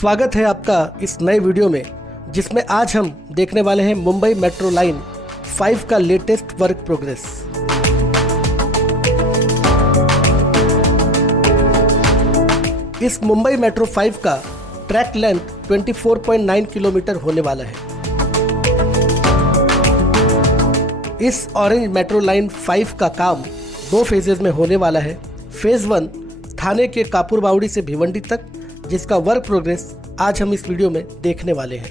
स्वागत है आपका इस नए वीडियो में, जिसमें आज हम देखने वाले हैं मुंबई मेट्रो लाइन 5 का लेटेस्ट वर्क प्रोग्रेस। इस मुंबई मेट्रो 5 का ट्रैक लेंथ 24.9 किलोमीटर होने वाला है। इस ऑरेंज मेट्रो लाइन 5 का काम 2 फेजेज में होने वाला है। फेज 1 थाने के कापुर बावड़ी से भिवंडी तक, जिसका वर्क प्रोग्रेस आज हम इस वीडियो में देखने वाले हैं।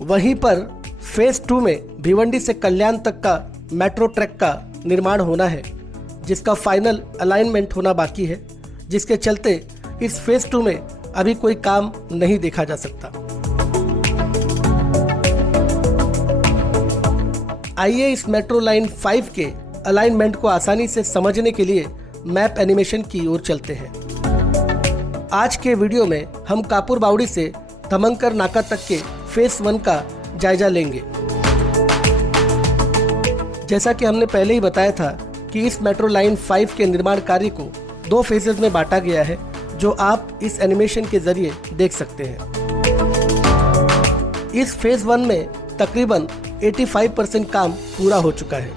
वहीं पर फेज 2 में भिवंडी से कल्याण तक का मेट्रो ट्रैक का निर्माण होना है, जिसका फाइनल अलाइनमेंट होना बाकी है, जिसके चलते इस फेज 2 में अभी कोई काम नहीं देखा जा सकता। आइए इस मेट्रो लाइन 5 के अलाइनमेंट को आसानी से समझने के लिए मैप एनिमेशन की ओर चलते हैं। आज के वीडियो में हम कापुर बावड़ी से धमंकर नाका तक के फेज 1 का जायजा लेंगे। जैसा कि हमने पहले ही बताया था कि इस मेट्रो लाइन 5 के निर्माण कार्य को 2 फेजेज में बांटा गया है, जो आप इस एनिमेशन के जरिए देख सकते हैं। इस फेज 1 में तकरीबन 85% काम पूरा हो चुका है।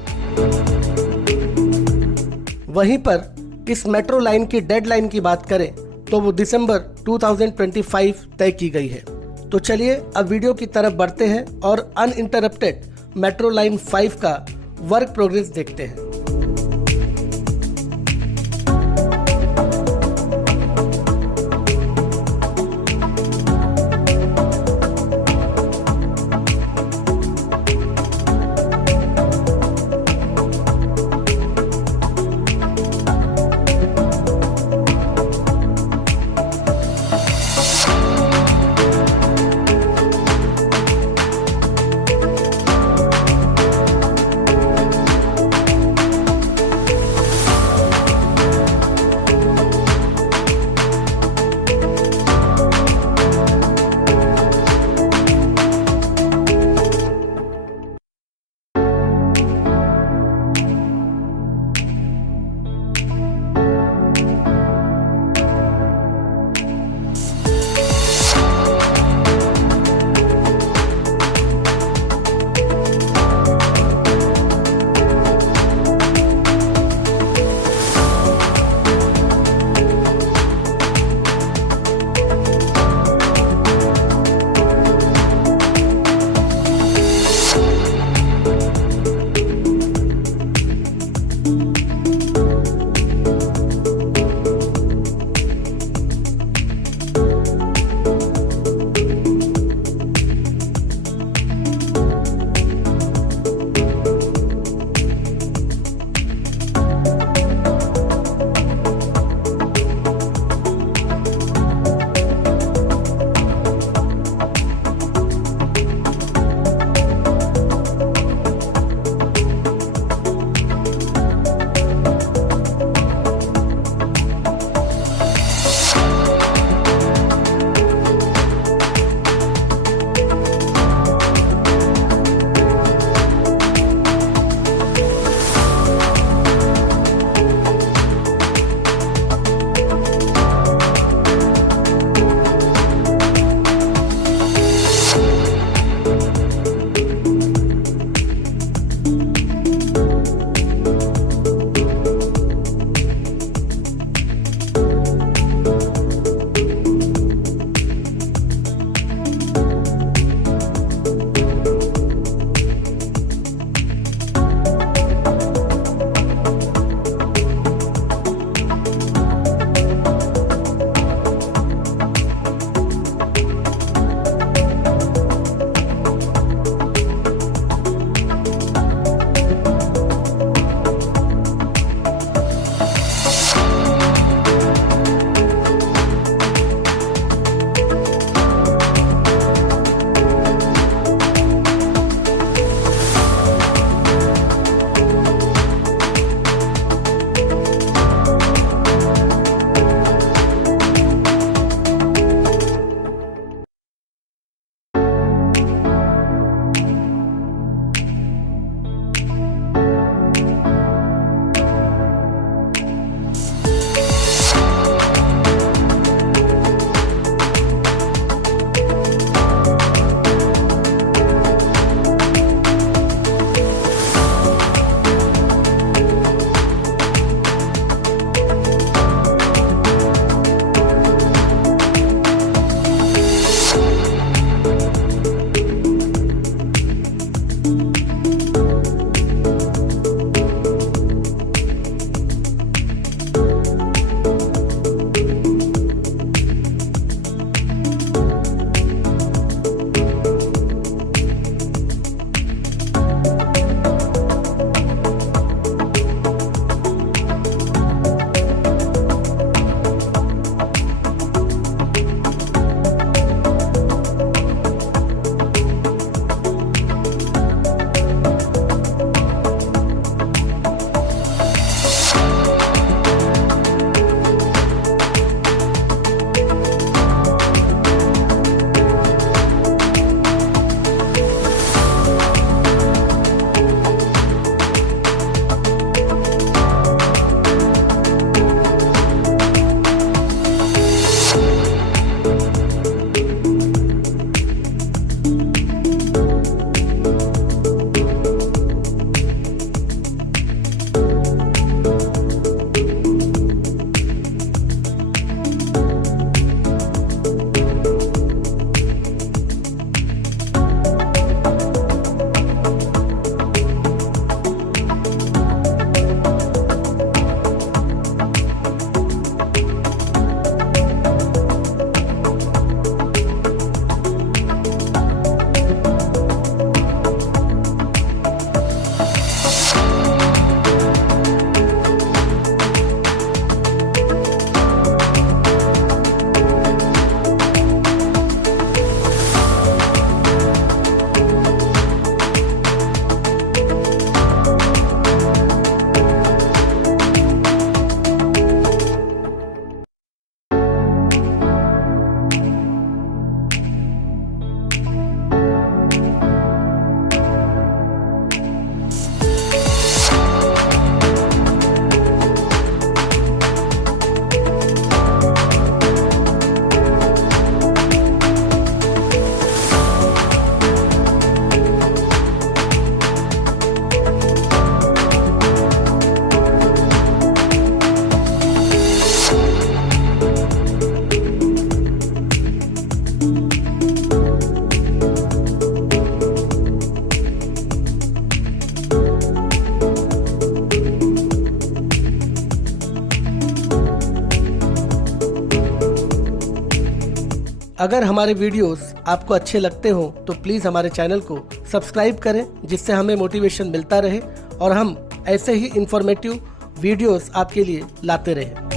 वहीं पर इस मेट्रो लाइन की डेडलाइन की बात करें तो वो दिसंबर 2025 तय की गई है। तो चलिए अब वीडियो की तरफ बढ़ते हैं और अनइंटरप्टेड मेट्रो लाइन 5 का वर्क प्रोग्रेस देखते हैं। अगर हमारे वीडियोस आपको अच्छे लगते हो तो प्लीज़ हमारे चैनल को सब्सक्राइब करें, जिससे हमें मोटिवेशन मिलता रहे और हम ऐसे ही इंफॉर्मेटिव वीडियोस आपके लिए लाते रहें।